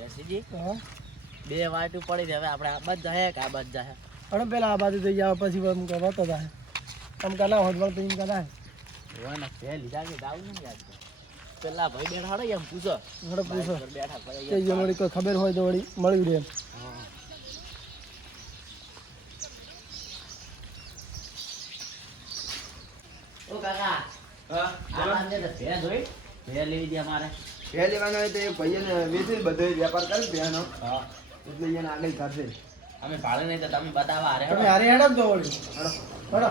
જયસિંહજી, બે વાટું પડી હવે આપણે આ બાજ જાહે કે આ બાજ જાહે પણ પેલા આ બાજુ થઈ જાવ પછી એમ કરવા તો થાય આમ કલા હોટવળ તો એમ કલા હોય ને બે લીધા કે જાવું નહીં યાદ પેલા ભાઈ બેઠા હોય એમ પૂછો. ઘણો પૂછો. બેઠા કે જે વળી કોઈ ખબર હોય તો વળી મળી રહે એમ. ઓ કાકા હા આ મને તો ભેંસ જોઈ. ભેંસ લેવી દે અમારે. બે લેવાનો હોય તો એ ભાઈને વેચી બધો વેપાર કરે બેનો હા. એટલે એને આગળ કરશે અમે ભાડે નહીં તો તમે બતાવવા હારે તમે હારે હેડો તો વળી. હેડો. હેડો.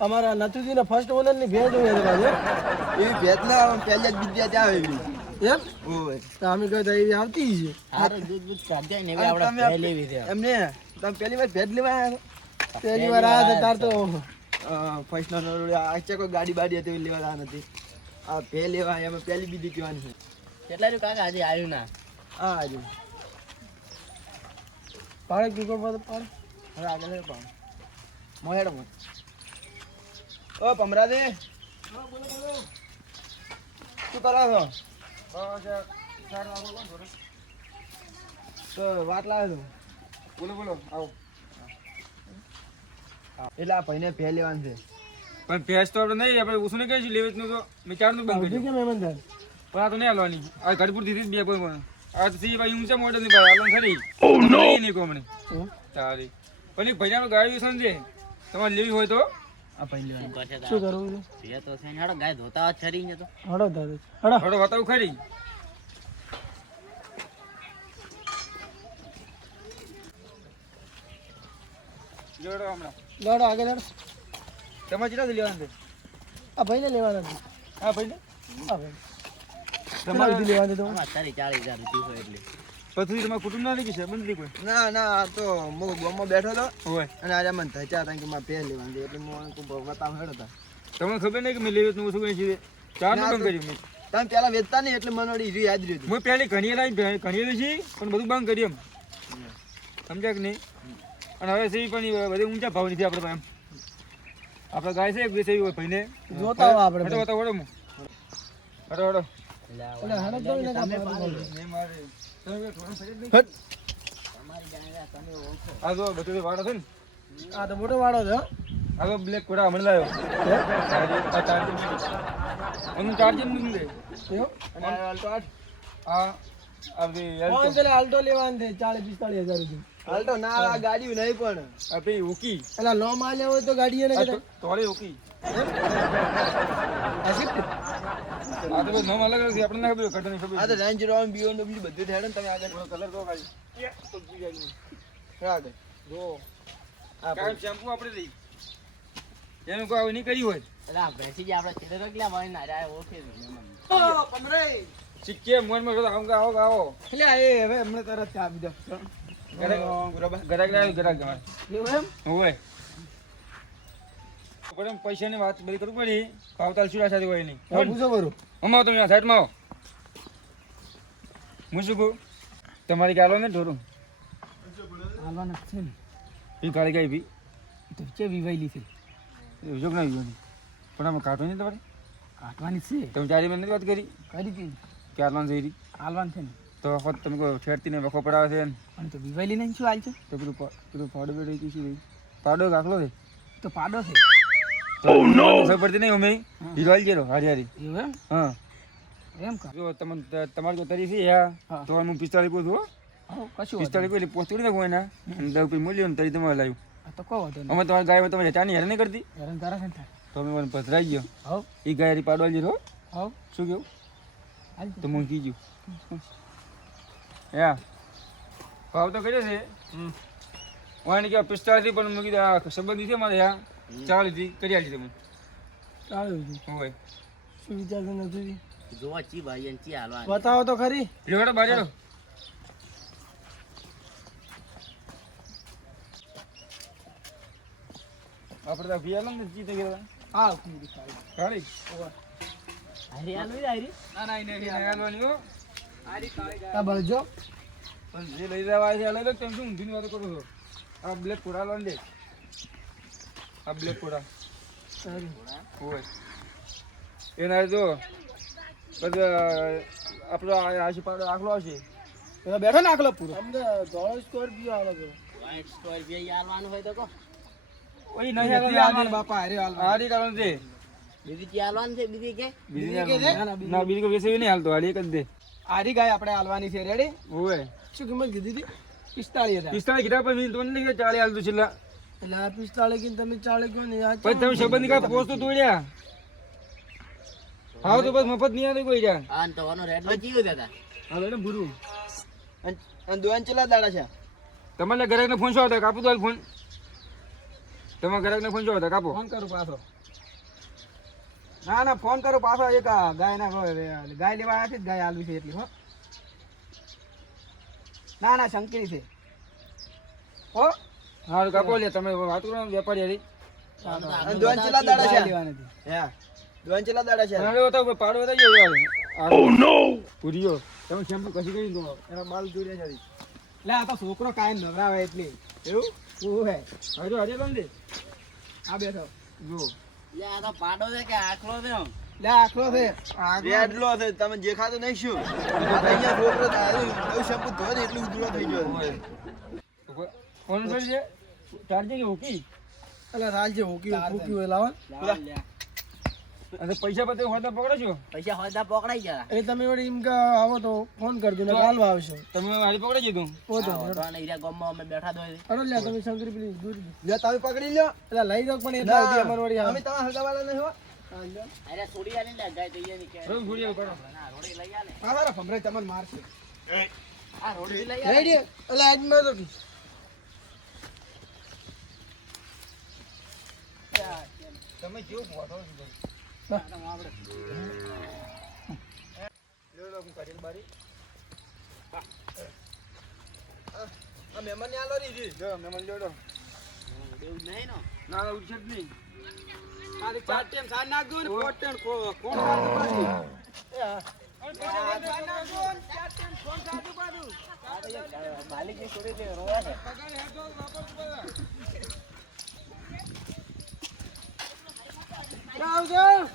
અમારા નથુજી ને ફર્સ્ટ ઓનરની ભેજ હોય છે બાજુ એ ભેદના પહેલે જ બીજા ત્યાં આવેલી એમ? ઓય. તો અમે કહ્યું તો એવી આવતી છે. હારું દૂધ દૂધ કાઢ્યા ને આપણે લેવી છે. એમને તમે પહેલી વાર ભેજ લેવા પહેલી વાર આ હતા તાર તો ફર્સ્ટ નો આ કોઈ ગાડી બાડી હતી એવી લેવા નથી આ પે લેવા આવ્યા, એમાં પહેલી બીજી કહેવાની છે. કેટલા રહ્યું કાકા હજી આવ્યું ના હા આજે. પાડે કીકો પર પાડે? હવે આગળ લે પાડો. મોહેડો મોહ ઓ પમરા દે શું કરો છો? તો વાત લાવે બોલો બોલો. આવો. એટલે આ ભાઈને ભે લેવાનું છે. પણ ભેંસ તો આપણે નહીં આપણે ઓછું નહીં કહીશું લેવેચ તો મેં ચારનું બંધ કર્યું? કેમ એમ પણ આ તો નહીં હાલવાની. આ ઘરપુર દીધી જ બે કોઈ પણ આ તો સી ભાઈ ઊંચા મોડલની ભાઈ હાલવાનું ખરી. નહીં નહીં કોમણે. તારી. પણ એક ભાઈ ગાડી સમજે. તમારે લેવી હોય તો. આ ભાઈ લેવાનું. શું? કરવું છે? તો છે ને ગાય ધોતા છરી ને તો. હડો દાદા હડો થોડો બતાવું ખરી. જોડો હમણાં. લડો આગળ લડો તમારે કેટલા લેવાનું લેવાના આ ભાઈને લેવાના છે. હા ભાઈ આ ભાઈ તમારે સુધી લેવાના તો? તારી ચાલીસ હજાર રૂપિયા હોય એટલે. પછી તમારા કુટુંબ ના લીધી છે બંધ કોઈ? ના ના આ તો હું ગામમાં બેઠો હતો હોય. અને આજે મને થયા હતા કે મારે ભે લેવાની એટલે હું બતાવ હેડો હતા. તમને ખબર નહીં કે મેં લેવું નું શું કહી છે? ચારનું કામ કર્યું મેં. તમે પેલા વેચતા નહીં એટલે મને વળી યાદ રહ્યું હું પહેલી ઘણી લાવી ઘણી લીધી પણ બધું બંધ કર્યું એમ. સમજ્યા કે નહીં? અને હવે સેવી પણ બધે ઊંચા ભાવ નથી આપણે ભાઈ આપણે ગાય છે એક બે હોય ભાઈને. જોતા હોય આપણે હટો હટો હટો. હટો હટો. આ જો બધું વાળો છે ને. આ તો મોટો વાળો છે હો. બ્લેક કોડા હમણાં લાવ્યો. એનું ચાર્જર નહીં મળે આ આ બધી આલ્ટો લેવાનું છે ચાલીસ પિસ્તાળીસ હજાર રૂપિયા અલ્ટો ના આ ગાડી નહીં પણ. આપણે ઉકી. એટલે નો માલ લેવો હોય તો ગાડી એને તો- તોળી ઉકી. આ તો અલગ અલગ છે આપણને ના ખબર ઘટની ખબર આ તો રેન્જ બધું થયા ને તમે આગળ. કલર તો જો. શેમ્પુ આપણે એનું કોઈ આવું નહીં કર્યું હોય. એટલે આપણે ભેંસી જે આપણે છેલ્લે રગલા હોય ને એમાં. સિક્કે મોનમાં માં આવો આવો. એટલે એ હવે હમણાં તરત આપી દો એમ પૈસાની વાત બધી કરવું પડી ભાવતાલ શું સાથે હોય નહીં કરું તમે સાઈડમાં આવો હું શું કહું તમારી ગાલો ને ઢોરું જ છે ને એ ગાડી ગઈ ભી તો છે વિવાયેલી છે યોગ ના વિવાની પણ આમાં કાઢો નહીં તમારે કાઢવાની છે તમે ચારી મહિને વાત કરી કરી હતી કે આટલાનું જઈ રહી હાલવાની છે ને તો વખત તમે કહો છેડતી ને વખો પડાવે છે અને તો વિવાયેલી લઈને શું હાલ છે? તો પેલું પેલું પાડો બેડો કે શું પાડો દાખલો છે? તો પાડો છે. ખબર પડતી નહીં અમે હિરવાલ જેરો હારી હારી. એવું હા. એમ કા? જો તમે તમારે જો તરી છે યા હા. તો હું પિસ્તાળી કહું છું કશું પિસ્તાળી કહું એટલે કરી નાખું એના. દસ રૂપિયા મૂલ્યો ને તરી તમારે લાવ્યું. તો કહો વાંધો નહીં. અમે તમારી ગાયમાં તમે ચાની હેરાન નહીં કરતી. હેરાન તારા છે તો અમે મને પધરાઈ ગયો. હવ. એ ગાય હારી જઈ રહ્યો હવ. શું કેવું? હાલ તો હું કીધું યા. ભાવ તો કર્યો છે. વાણી કે પિસ્તાળીસ પણ મૂકી દે. સંબંધી છે મારે યા. ચાલીસથી કરી આલી તમે ચાલીસ હોય. શું વિચાર છે નથી? જોવા ચી ભાઈ ચી હાલવા. બતાવો તો ખરી. રેવાડો બાજેડો આપણે તો ભી આલમ ને જીતે ગયા. હા કાળી હારી હાલવી હારી ના ના એને એને આલવાની હો. આ બળજો પણ જે લઈ જવા છે લઈ લો તમે શું ઊંધીની વાત કરો છો? આ બ્લેક કોડા લો દે. આ બ્લેક કોડા સારું. હોય એના જો પછી આપણો આશી પાડો આખલો આવશે. પેલો બેઠો ને આખલો પૂરો. અમને ધોળો સ્કોર્પિયો આવે છે વાઈટ સ્કોર્પિયો આલવાનું હોય તો ઓય નહીં આલવાનું? આલવાનું. બાપા હારે હાલવાનું. હારી કારણ છે. બીજી કે આલવાનું છે? બીજી કે? બીજી બીજી કે ના, બીજી કોઈ વેસવી નહીં હાલતો. હારી એક જ દે. હારી ગાય આપણે હાલવાની છે. રેડી ઓય. શું કિંમત કીધી હતી? પિસ્તાળીસ હજાર. પિસ્તાળીસ કીધા પણ મેં તમને નહીં ચાલી હાલતું છેલ્લા એટલે. આ પિસ્તાળીસ કીધું તમે ચાળી કહો ને આ પછી તમે સંબંધ કા પોસ્ટ તોડ્યા હા તો બસ મફત નહીં આવે કોઈ જ્યાં. હા તો આનો રેટમાં જીવ દાદા હાલો ને ભૂરું. અને અને દોન ચલા દાડા છે. તમારે ઘરે ફોન શું આવતા? કાપુ તો હાલ ફોન. તમારા ઘરે ફોન શું આવતા? કાપો. ફોન કરું પાછો. ના ના ફોન કરો પાછો એક ગાયના ગાય લેવા આવ્યા છે જ ગાય આલવી છે એટલી હો. ના ના શંકરી છે. હો. હા કાપો લે તમે વાત કરો વેપારી હરી. દોન ચેલા દાડા છે. હા દોન ચેલા દાડા છે. પાડો તો પાડો હતો યો ઓ નો પૂરીઓ તમે શેમ્પુ કશી કરી દો એના માલ જોડે છે લે આ તો છોકરો કાયમ નવરાવે એટલે. એવું? શું હે? હજો હજે લંદે આ બેઠો. જો લે આ તો પાડો છે કે આખલો છે? લે આખલો છે. રેડલો છે તમે દેખાતો નહીં શું? અહીંયા છોકરો એવું શેમ્પુ ધોય એટલું ઉજળો થઈ ગયો ફોન કરી છે ચાર્જિંગ હોકી એટલે રાજ જે હોકી ફૂકી હોય લાવો. લાવો લે. અને પૈસા પતે હોય તો પકડો છો? પૈસા હોય તો પકડાઈ ગયા. એ તમે વળી એમ કે આવો તો ફોન કરજો ને કાલવા આવશો. તમે મારી પકડી જીધું ઓ તો. હીરા ગામમાં અમે બેઠા દો અરે લે તમે શંકરી પ્લીઝ દૂર લે તમે પકડી લ્યો. એટલે લઈ જાવ પણ એટલા સુધી અમારે વળી અમે તમારા હગાવાળા નહીં હો. અરે છોડી આલી લે ગાય તો ઈ કે રોજ ભૂલી કરો. ના રોડી લઈ આલે. મારા ભમરે તમને મારશે. આ રોડી લઈ આલે. રેડી એટલે આજમાં તો તમે જો મોટો છો મહેમાન આલો રીજી જો મહેમાન જોડો નહીં નો ના ના ઉછેર નહીં આ ચાર ટેમ સાર નાખજો ને કોણ પાછું માલિક જાઓ જાઓ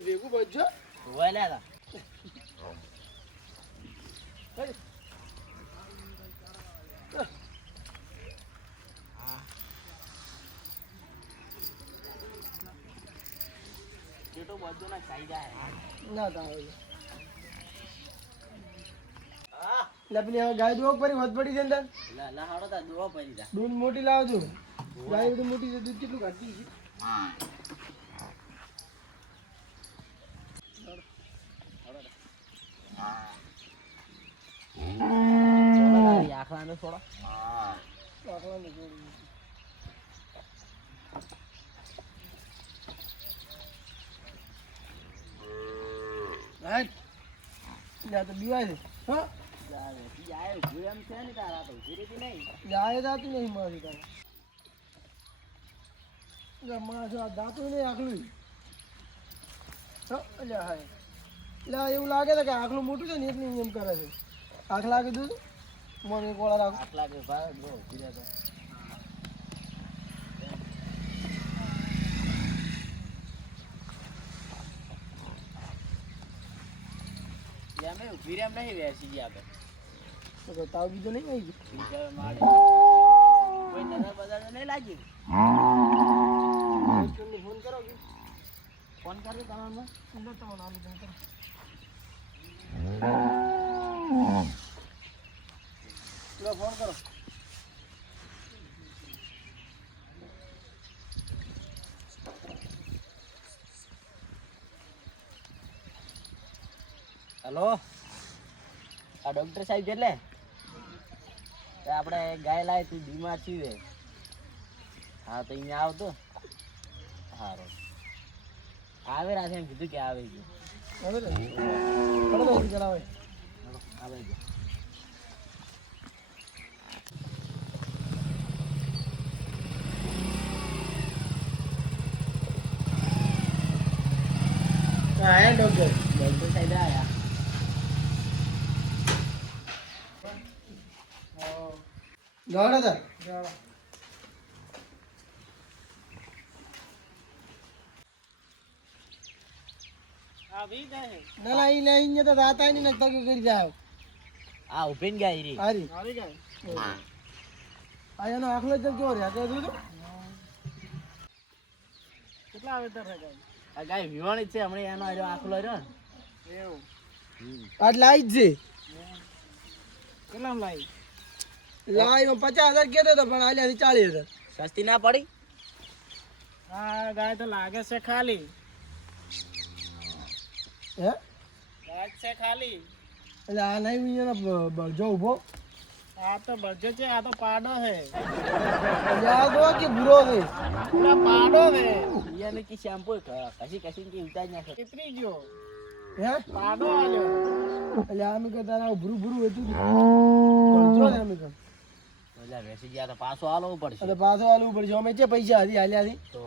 ભેગું બચજો રોવા લે તા. જેટલું બધું ના ખાઈ જાય ના તાવ એટલે પેલી હવે ગાય દોક પરી વધ પડી છે અંદર? લા લા હાડો તા દોવા પડી જા દૂધ મોટી લાવજો ગાય બધું મોટી છે દૂધ કેટલું કાઢતી છે આખલાને છોડો આખલાને જોડી. હાલ. લે આ તો બીવાય છે હા જાય દાતું આ દાતું નહીં આખલું હા અલ્યા હાય લે આ એવું લાગે છે કે આખલું મોટું છે ને એટલે એમ કરે છે આખ લાગી કીધું મને ગોળા રાખ. લાગે ભાઈ બહુ ઊભી રહે નહીં બેસી ગયા આપણે. તો તાવ બીજો નહીં આવી ગયો? મારે કોઈ નજર બજાર નહીં લાગી. ફોન કરો કે? ફોન કરજો તમારે? અંદર તમારું નામ કરો. ફોન કરો. હલો? આ ડોક્ટર સાહેબ એટલે? આપણે ગાય લાય તું બીમાર છીએ. હા તો અહીંયા આવતો. સારું આવે રાતે એમ કીધું કે આવે ચલાવે. આવે ગયું હા ડૉક્ટર? ડોક્ટર સાહેબ આવ્યા દોડો તાર ના ના ઈ નહીં ઈ તો રાતા ની નતા કરી જાય આ ઉભીન ગયા રી. હારી. આ એનો આખલો જ કેવો રહ્યા તો તું આ ગાય વિવાણી જ છે હમણાં એનો આર્યો આખલો રહ્યો એવું. આજ લાઈ જ છે લાઈ માં પચાસ હજાર કહેતો હતો પણ આલ્યા છે ચાલીસ હજાર. સસ્તી ના પડી? હે? એટલે આ નહીં બીજો બળજો ઊભો છે આ તો કે ભૂરો હે યાને કી શેમ્પુ કશી કશી કે ઉતારી નાખે. હે? પાડો એટલે આમ કે તારા ભૂરું ભૂરું હતું. બળજો ને આમ કે ઓલા વેસી ગયા તો પાછો આલવો પડશે. એટલે પાછો આલવું પડશે. અમે પૈસા હતી હાલ્યા હતી તો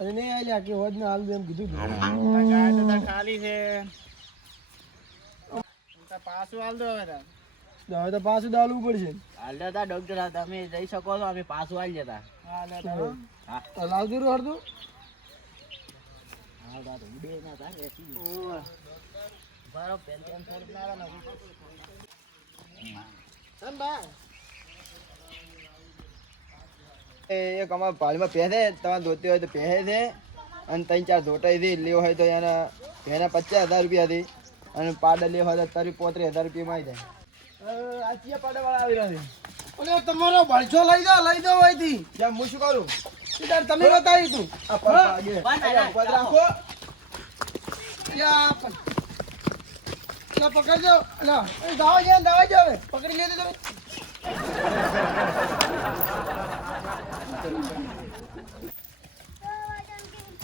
અને નહીં હાલ્યા કે હોજ ને હાલ એમ કીધું હતું. તો હવે તો. પાછું દાલવું પડશે. હાલતા તા ડોક્ટર તમે જઈ શકો છો અમે પાછું હાલ જતા. હા તો લાવતું હરતું હા દાદા ઉડે ના તા વેસી પેન પેન થોડું ના આવે એ એક અમારા પાળીમાં પહેરે તમારે ધોતી હોય તો પહેરે છે. અને ત્રણ ચાર ધોટાઈ લેવો હોય તો એના એના પચાસ હજાર રૂપિયા થી અને પાડા લેવા હોય તો તારી પોત્રીસ હજાર રૂપિયા માં આવી જાય. આ ચિયા પાડા વાળા આવી રહ્યા છે. તમારો ભળજો લઈ જાઓ લઈ જાઓ અહીંથી. જેમ હું શું કરું? સીધા તમે બતાવી તું. રાખો. પકડજો. દવા જાય દાવા જાય પકડી લીધું તમે.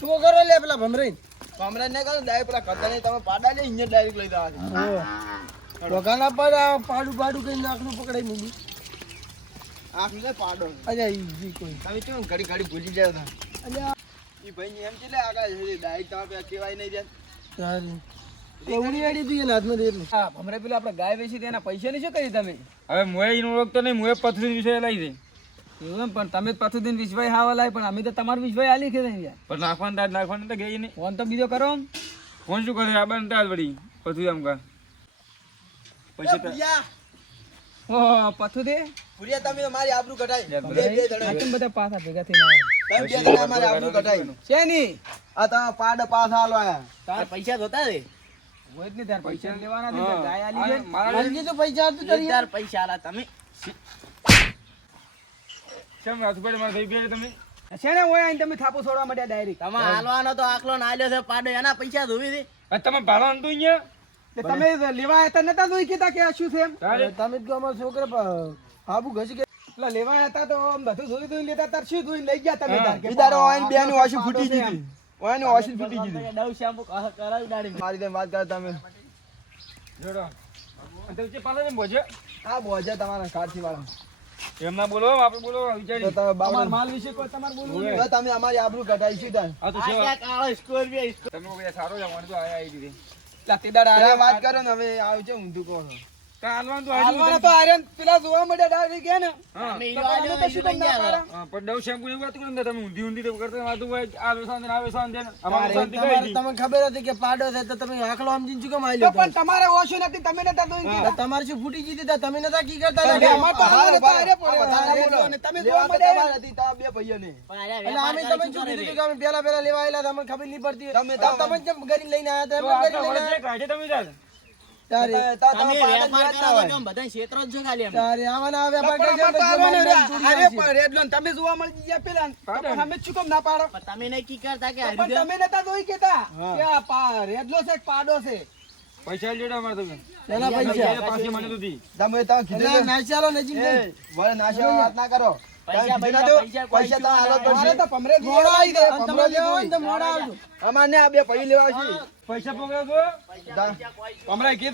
શું કરો લે પેલા ભમરી કમરા ને કરો ડાયરેક્ટ પેલા કતા નહીં તમે પાડા લે અહીંયા ડાયરેક્ટ લઈ જવા છે. વગાના પર આ પાડું પાડું કઈ નાખનું પકડાઈ મૂકી. આખ ને પાડો. અરે ઈજી કોઈ. તમે કેમ ઘડી ઘડી ભૂલી જાવ તા? અલ્યા. ઈ ભાઈ ની એમ લે આગળ ડાયરેક્ટ તમે પેલા કેવાય નહીં જાય સારી એવડી આડી તું એના હાથમાં દે એટલે. હા હમણાં પેલા આપણે ગાય વેચી તેના પૈસાની શું કરી તમે? હવે મોએ રોગ ઓળખતો નહીં મોએ પથરી વિશે લઈ દે એવું એમ પણ તમે પાછું દિન વિશ્વાય હાવા લાય પણ અમે તો તમારું વિશ્વાય હાલી કે નહીં યાર પણ નાખવાનું દાદ નાખવાનું તો ગઈ નહીં. ફોન તો બીજો કરો ફોન શું કરે? આ બંધ દાદ વળી. પછી એમ કા. પૈસા તો- ઓ પથુ દે. પુરિયા તમે તો મારી આબરૂ કઢાઈ. બે બે જણા બધા પાસા ભેગા થઈને આવ્યા? તમે બે જણા મારી આબરૂ કઢાઈ. છે ની આ તો પાડ પાસા આલો આયા તાર પૈસા જોતા રે? હોય જ ને તાર પૈસા લેવાના દે. ગાય આલી મારા તો પૈસા તારી તાર પૈસા આલા તમે. કેમ પડે મારા થઈ બે તમે? શેને હોય આઈને તમે થાપો છોડવા માટે ડાયરેક્ટ તમે હાલવાનો તો આકલો નાલ્યો છે પાડો એના પૈસા ધોવી દે આ તમે ભાડો નતું અહીંયા? તમે લેવા હતા નતા જોઈ કેતા કે આ શું છે તમે જો અમારો છોકરો આબુ ઘસી ગયા. પેલા લેવા હતા તો આમ બધું જોઈ જોઈ લેતા તાર શું જોઈ લઈ ગયા તમે તાર કે ઈદારો ઓયન બે ની ફૂટી ગઈ ઓયન ઓછી ફૂટી ગઈ ડવ શેમ્પુ કરાવી દાડી મારી તેમ વાત કરો તમે. જોડો. અને તે પાછા ને બોજે આ બોજે તમારા કારથી વાળા. એમના બોલો આપણે બોલો વિચારી તમે માલ વિશે કોઈ તમારે બોલવું તમે અમારી આબરૂ આ તો સેવા. તમે કોઈ સારો છે મને તો આયા આવી દીધી પેલા દાડા વાત કરો ને હવે આવજો છે ઊંધું કહો છો તો હાલવાના તો આર્યન પેલા જોવા મળ્યા ડાયરેક્ટ ગયા ને. હા. તમે તો ઈલો અમે આલ્યો તો તો શું ઈલો કામ ના લઈ પાડો? આવ્યા. હા, પણ ડવ શેમ્પુ ની વાત કરો તમે ઊંધી ઊંધી તો કરતા વાતું હોય આ વેસાન દે આ વેસાન દે અમારું શાંતિ તમારે કરી તમને ખબર હતી કે પાડો છે તો તમે આખલો સમજીને શું કેમ આલ્યો પણ તમારે ઓછું નથી તમે નતા તમારે શું ફૂટી ગઈ હતી તમે નતા કી કરતા અમાર તો હાલો, તમે જોવા મળ્યા તમારે હતી, તમે બે ભાઈઓ ને એટલે અમે તમે શું શું કીધું કે અમે પેલા પેલા લેવા આયેલા તમને ખબર નહીં પડતી. તમે તમે- તમે જેમ લઈને આયા હતા, લઈને કાઢે તમે ચાલ તારે તા- તા- તમે તમે વેપાર કરો હોય. બધા ક્ષેત્રો જ છો તારે આવાના આ વેપાર પણ કરજો, અમાર તો પછી હાલવાના અમારે રહ્યા. તોડી હારે નાખશે. પણ રેડ લોન તમે જોવા મળી ગયા પેલા પાડો. અમે શું કામ ના પાડો પણ તમે નહીં કી કરતા કે પણ તમે નતા જોઈ કેતા કે આ પા- રેડલો છે પાડો છે પૈસા તમે પૈસા મને તો દી કીધું. વાત ના કરો પૈસા, કીધું આ બે પૈ લેવા છે. પૈસા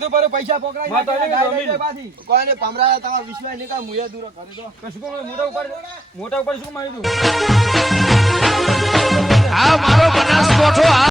પર પૈસા પકડાઈ તમારો વિશ્વાસ નહીં કરે મુએ દૂર કરી દો તો મોટા ઉપર મોટા ઉપર શું મારી દઉં આ મારો